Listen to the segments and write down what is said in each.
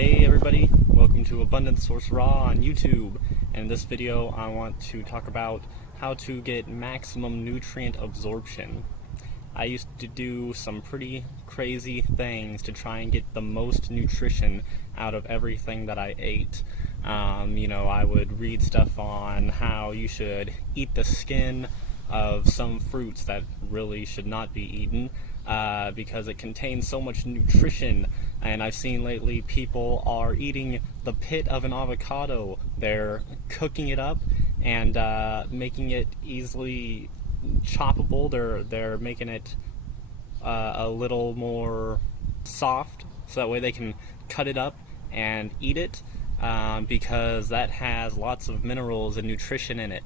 Hey everybody, welcome to Abundant Source Raw on YouTube. And in this video I want to talk about how to get maximum nutrient absorption. I used to do some pretty crazy things to try and get the most nutrition out of everything that I ate. I would read stuff on how you should eat the skin of some fruits that really should not be eaten because it contains so much nutrition. And I've seen lately people are eating the pit of an avocado. They're cooking it up and making it easily choppable. They're making it a little more soft so that way they can cut it up and eat it because that has lots of minerals and nutrition in it.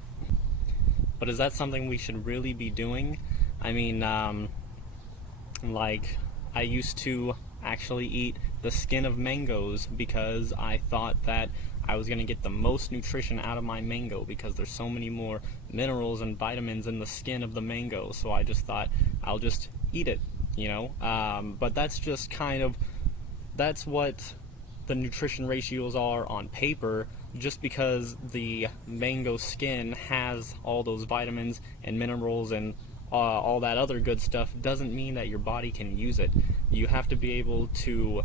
But is that something we should really be doing? I mean, like I used to actually eat the skin of mangoes because I thought that I was going to get the most nutrition out of my mango because there's so many more minerals and vitamins in the skin of the mango. So I just thought I'll just eat it, but that's just that's what the nutrition ratios are on paper. Just because the mango skin has all those vitamins and minerals and all that other good stuff doesn't mean that your body can use it. You have to be able to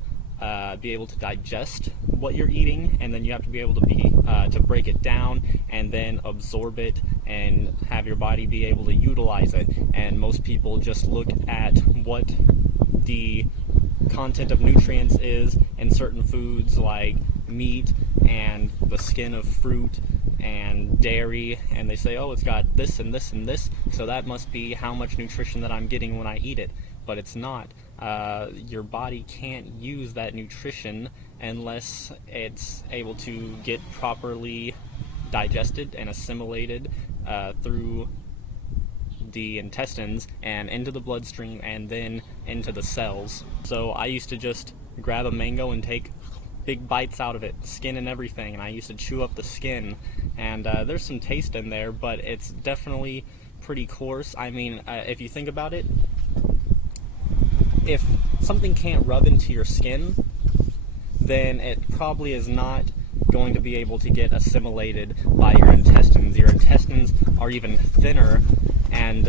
digest what you're eating, and then you have to be able to break it down and then absorb it and have your body be able to utilize it. And most people just look at what the content of nutrients is in certain foods like meat and the skin of fruit and dairy, and they say, oh, it's got this and this and this, so that must be how much nutrition that I'm getting when I eat it. But it's not. Your body can't use that nutrition unless it's able to get properly digested and assimilated through the intestines and into the bloodstream and then into the cells. So I used to just grab a mango and take big bites out of it, skin and everything, and I used to chew up the skin, and there's some taste in there, but it's definitely pretty coarse. I mean, if you think about it, if something can't rub into your skin, then it probably is not going to be able to get assimilated by your intestines. Your intestines are even thinner and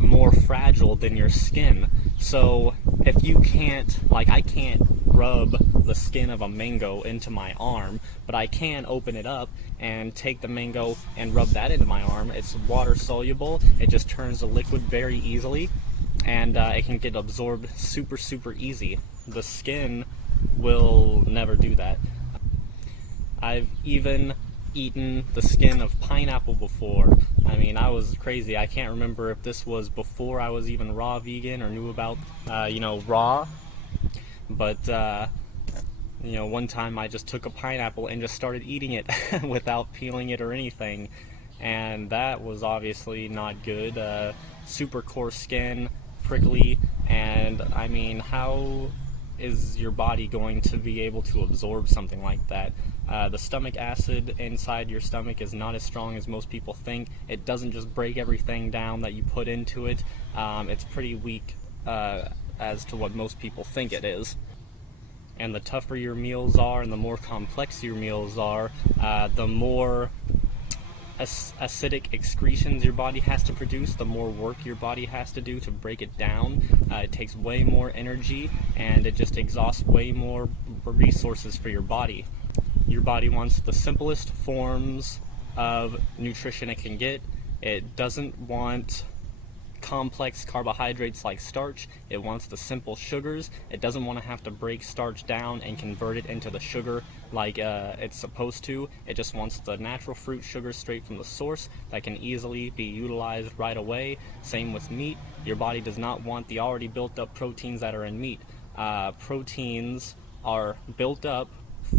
more fragile than your skin. So if you can't, like I can't rub the skin of a mango into my arm, but I can open it up and take the mango and rub that into my arm. It's water soluble, it just turns to liquid very easily, and it can get absorbed super easy. The skin will never do that. I've even eaten the skin of pineapple before. I mean, I was crazy. I can't remember if this was before I was even raw vegan or knew about raw, but one time I just took a pineapple and just started eating it without peeling it or anything, and that was obviously not good. Super coarse skin, prickly, and I mean, how is your body going to be able to absorb something like that? The stomach acid inside your stomach is not as strong as most people think. It doesn't just break everything down that you put into it. It's pretty weak as to what most people think it is. And the tougher your meals are and the more complex your meals are, the more acidic excretions your body has to produce, the more work your body has to do to break it down. It takes way more energy, and it just exhausts way more resources for your body. Your body wants the simplest forms of nutrition it can get. It doesn't want complex carbohydrates like starch. It wants the simple sugars. It doesn't want to have to break starch down and convert it into the sugar like it's supposed to. It just wants the natural fruit sugar straight from the source that can easily be utilized right away. Same with meat. Your body does not want the already built up proteins that are in meat. Proteins are built up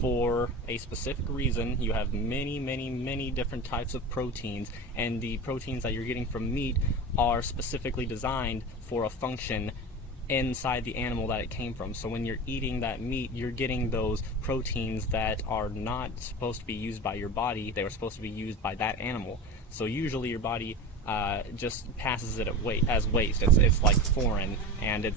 for a specific reason. You have many different types of proteins, and the proteins that you're getting from meat are specifically designed for a function inside the animal that it came from. So when you're eating that meat, you're getting those proteins that are not supposed to be used by your body. They were supposed to be used by that animal. So usually your body just passes it as waste. It's like foreign, and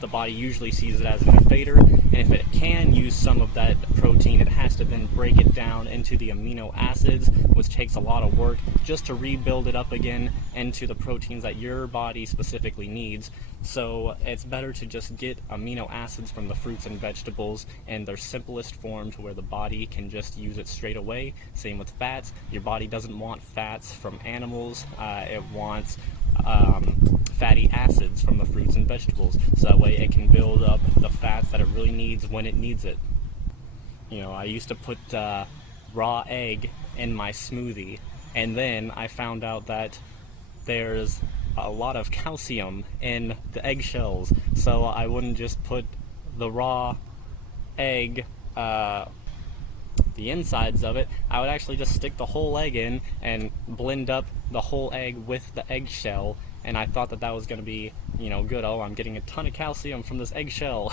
the body usually sees it as an invader, and if it can use use some of that protein, it has to then break it down into the amino acids, which takes a lot of work just to rebuild it up again into the proteins that your body specifically needs. So it's better to just get amino acids from the fruits and vegetables in their simplest form, to where the body can just use it straight away. Same with fats. Your body doesn't want fats from animals. It wants fatty acids from the fruits and vegetables, so that way it can build up the fats that it really needs when it needs it. I used to put raw egg in my smoothie, and then I found out that there's a lot of calcium in the eggshells, so I wouldn't just put the raw egg, the insides of it. I would actually just stick the whole egg in and blend up the whole egg with the eggshell, and I thought that was going to be, good. Oh, I'm getting a ton of calcium from this eggshell.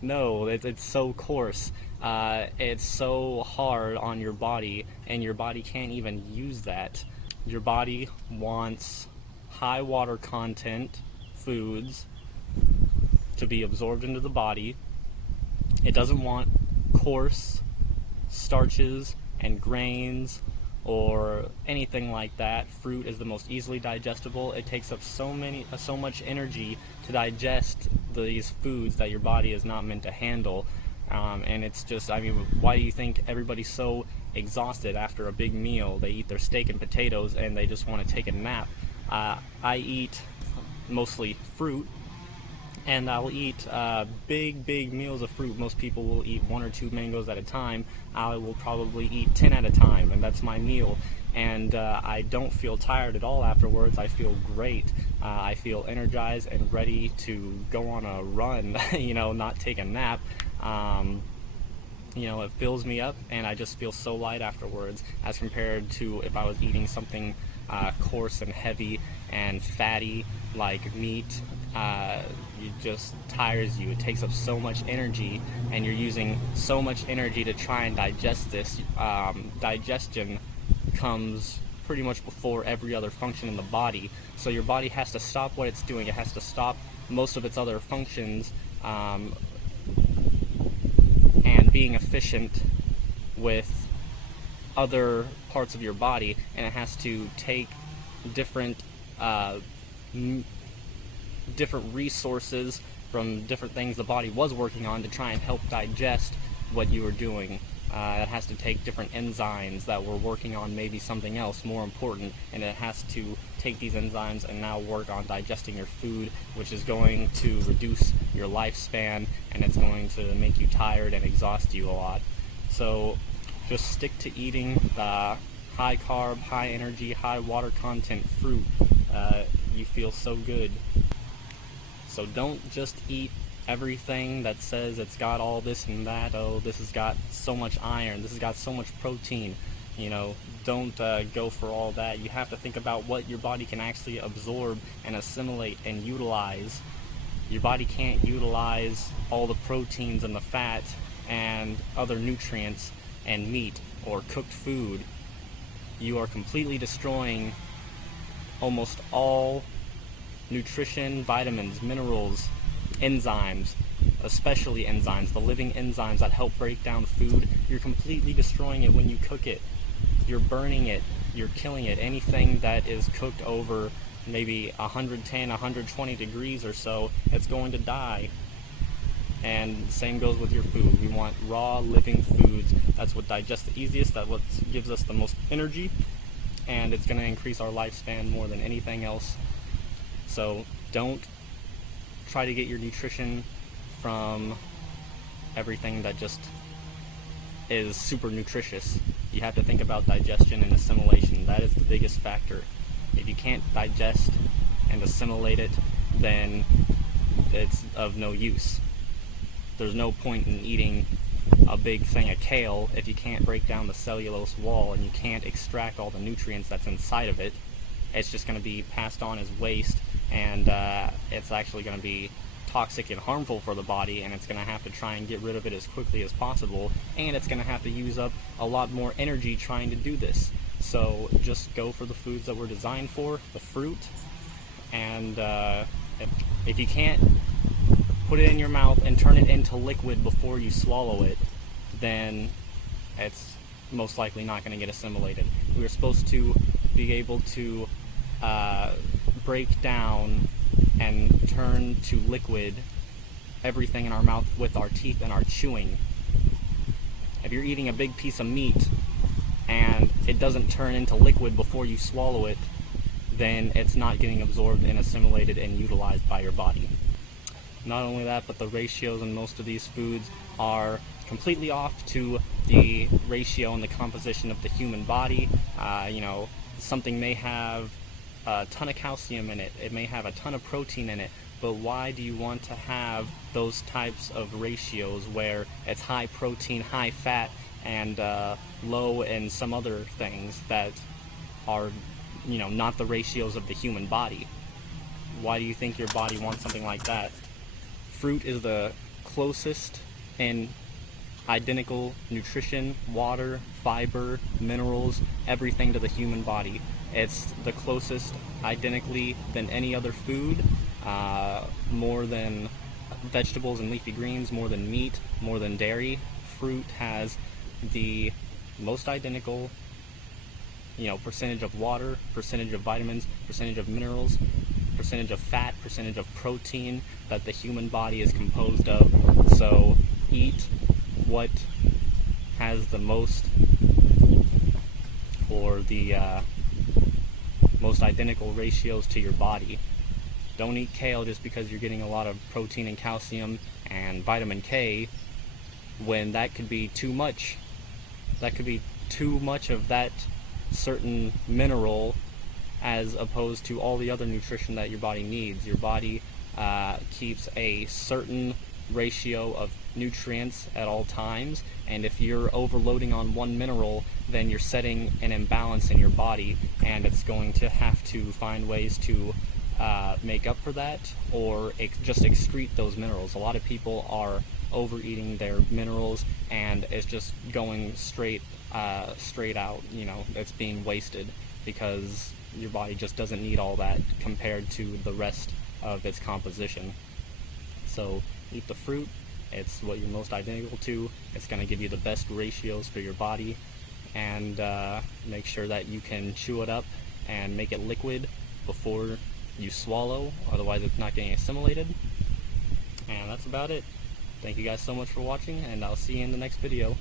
No, it's so coarse. It's so hard on your body, and your body can't even use that. Your body wants high water content foods to be absorbed into the body. It doesn't want coarse starches and grains or anything like that. Fruit is the most easily digestible. It takes up so much energy to digest these foods that your body is not meant to handle. And it's just, why do you think everybody's so exhausted after a big meal? They eat their steak and potatoes and they just want to take a nap. I eat mostly fruit, and I'll eat big meals of fruit. Most people will eat 1 or 2 mangoes at a time. I will probably eat 10 at a time, and that's my meal. And I don't feel tired at all afterwards. I feel great. I feel energized and ready to go on a run, not take a nap. It fills me up, and I just feel so light afterwards, as compared to if I was eating something coarse and heavy and fatty like meat. It just tires you. It takes up so much energy, and you're using so much energy to try and digest this. Digestion comes pretty much before every other function in the body, so your body has to stop what it's doing. It has to stop most of its other functions, and being efficient with other parts of your body, and it has to take different resources from different things the body was working on to try and help digest what you were doing. It has to take different enzymes that were working on maybe something else more important, and it has to take these enzymes and now work on digesting your food, which is going to reduce your lifespan, and it's going to make you tired and exhaust you a lot. So just stick to eating high carb, high energy, high water content fruit. You feel so good. So don't just eat everything that says it's got all this and that. Oh, this has got so much iron, this has got so much protein. Don't go for all that. You have to think about what your body can actually absorb and assimilate and utilize. Your body can't utilize all the proteins and the fat and other nutrients and meat or cooked food. You are completely destroying almost all nutrition, vitamins, minerals, enzymes, especially enzymes, the living enzymes that help break down food. You're completely destroying it when you cook it. You're burning it. You're killing it. Anything that is cooked over maybe 110, 120 degrees or so, it's going to die. And the same goes with your food. We want raw, living foods. That's what digests the easiest. That's what gives us the most energy, and it's going to increase our lifespan more than anything else. So don't try to get your nutrition from everything that just is super nutritious. You have to think about digestion and assimilation. That is the biggest factor. If you can't digest and assimilate it, then it's of no use. There's no point in eating a big thing of kale if you can't break down the cellulose wall and you can't extract all the nutrients that's inside of it. It's just going to be passed on as waste, and it's actually going to be toxic and harmful for the body, and it's going to have to try and get rid of it as quickly as possible, and it's going to have to use up a lot more energy trying to do this. So just go for the foods that we're designed for, the fruit, and if you can't put it in your mouth and turn it into liquid before you swallow it, then it's most likely not going to get assimilated. We're supposed to be able to break down and turn to liquid everything in our mouth with our teeth and our chewing. If you're eating a big piece of meat and it doesn't turn into liquid before you swallow it, then it's not getting absorbed and assimilated and utilized by your body. Not only that, but the ratios in most of these foods are completely off to the ratio and the composition of the human body. Something may have a ton of calcium in it, it may have a ton of protein in it, but why do you want to have those types of ratios where it's high protein, high fat, and low in some other things that are, not the ratios of the human body? Why do you think your body wants something like that? Fruit is the closest in identical nutrition, water, fiber, minerals, everything to the human body. It's the closest identically than any other food, more than vegetables and leafy greens, more than meat, more than dairy. Fruit has the most identical, percentage of water, percentage of vitamins, percentage of minerals, percentage of fat, percentage of protein that the human body is composed of. So eat what has the most, or the most identical ratios to your body. Don't eat kale just because you're getting a lot of protein and calcium and vitamin K, when that could be too much. That could be too much of that certain mineral as opposed to all the other nutrition that your body needs. Your body keeps a certain ratio of nutrients at all times, and if you're overloading on one mineral, then you're setting an imbalance in your body, and it's going to have to find ways to make up for that, or just excrete those minerals. A lot of people are overeating their minerals, and it's just going straight out. It's being wasted because your body just doesn't need all that compared to the rest of its composition. So eat the fruit. It's what you're most identical to. It's going to give you the best ratios for your body, and make sure that you can chew it up and make it liquid before you swallow, otherwise it's not getting assimilated. And that's about it. Thank you guys so much for watching, and I'll see you in the next video.